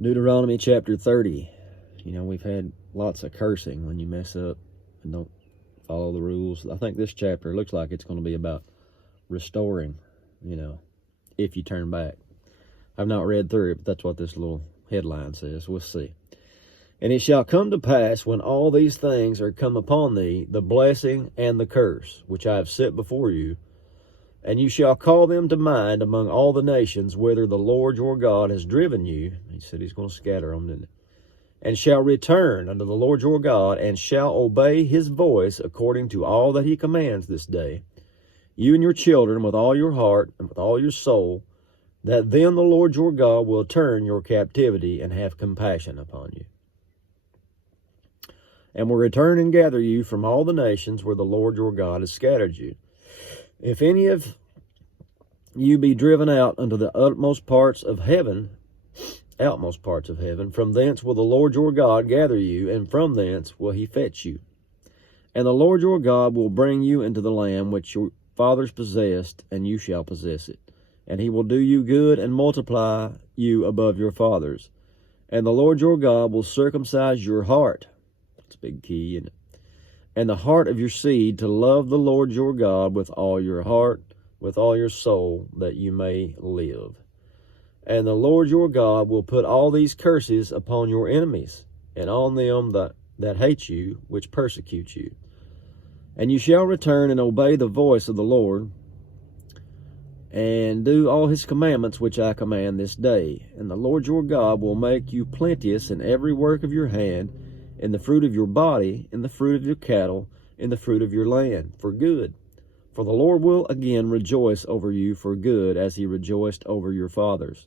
Deuteronomy chapter 30. You know, we've had lots of cursing when you mess up and don't follow the rules. I think this chapter looks like it's going to be about restoring, if you turn back. I've not read through it, but that's what this little headline says. We'll see. And it shall come to pass, when all these things are come upon thee, the blessing and the curse, which I have set before you, and you shall call them to mind among all the nations, whither the Lord your God has driven you. He said he's going to scatter them, didn't he? And shall return unto the Lord your God, and shall obey his voice according to all that he commands this day, you and your children with all your heart and with all your soul, that then the Lord your God will turn your captivity and have compassion upon you, and will return and gather you from all the nations where the Lord your God has scattered you. If any of you be driven out unto the outmost parts of heaven, from thence will the Lord your God gather you, and from thence will he fetch you. And the Lord your God will bring you into the land which your fathers possessed, and you shall possess it. And he will do you good and multiply you above your fathers. And the Lord your God will circumcise your heart. That's a big key, isn't it? And the heart of your seed, to love the Lord your God with all your heart, with all your soul, that you may live. And the Lord your God will put all these curses upon your enemies, and on them that hate you, which persecute you. And you shall return and obey the voice of the Lord, and do all his commandments which I command this day. And the Lord your God will make you plenteous in every work of your hand, in the fruit of your body, in the fruit of your cattle, in the fruit of your land, for good. For the Lord will again rejoice over you for good, as he rejoiced over your fathers.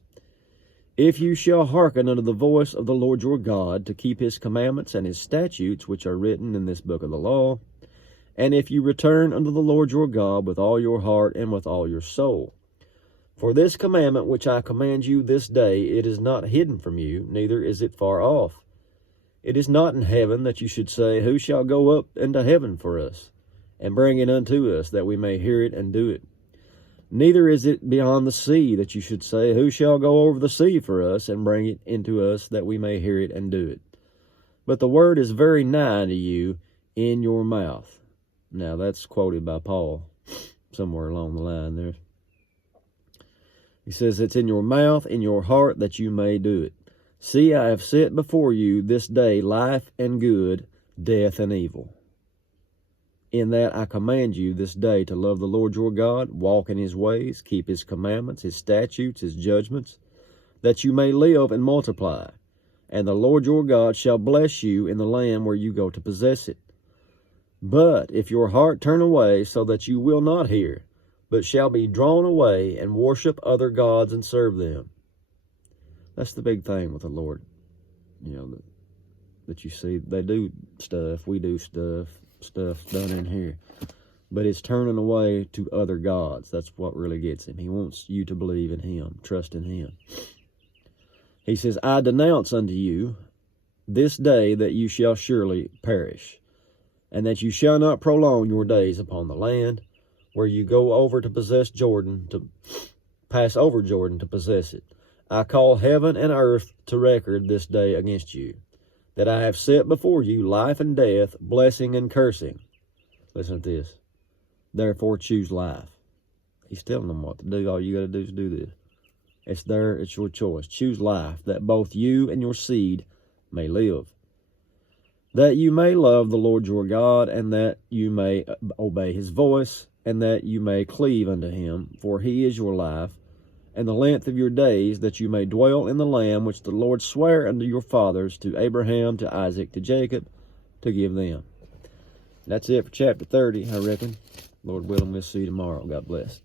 If you shall hearken unto the voice of the Lord your God, to keep his commandments and his statutes, which are written in this book of the law, and if you return unto the Lord your God with all your heart and with all your soul. For this commandment which I command you this day, it is not hidden from you, neither is it far off. It is not in heaven, that you should say, who shall go up into heaven for us, and bring it unto us, that we may hear it and do it? Neither is it beyond the sea, that you should say, who shall go over the sea for us, and bring it into us, that we may hear it and do it? But the word is very nigh to you, in your mouth. Now that's quoted by Paul somewhere along the line there. He says, it's in your mouth, in your heart, that you may do it. See, I have set before you this day life and good, death and evil. In that I command you this day to love the Lord your God, walk in his ways, keep his commandments, his statutes, his judgments, that you may live and multiply. And the Lord your God shall bless you in the land where you go to possess it. But if your heart turn away, so that you will not hear, but shall be drawn away and worship other gods and serve them. That's the big thing with the Lord. That you see, they do stuff, we do stuff done in here. But it's turning away to other gods. That's what really gets him. He wants you to believe in him, trust in him. He says, I denounce unto you this day that you shall surely perish, and that you shall not prolong your days upon the land where you go over to possess Jordan, to pass over Jordan to possess it. I call heaven and earth to record this day against you, that I have set before you life and death, blessing and cursing. Listen to this. Therefore choose life. He's telling them what to do. All you got to do is do this. It's your choice. Choose life, that both you and your seed may live, that you may love the Lord your God, and that you may obey his voice, and that you may cleave unto him, for he is your life, and the length of your days, that you may dwell in the land which the Lord sware unto your fathers, to Abraham, to Isaac, to Jacob, to give them. That's it for chapter 30, I reckon. Lord willing, we'll see you tomorrow. God bless.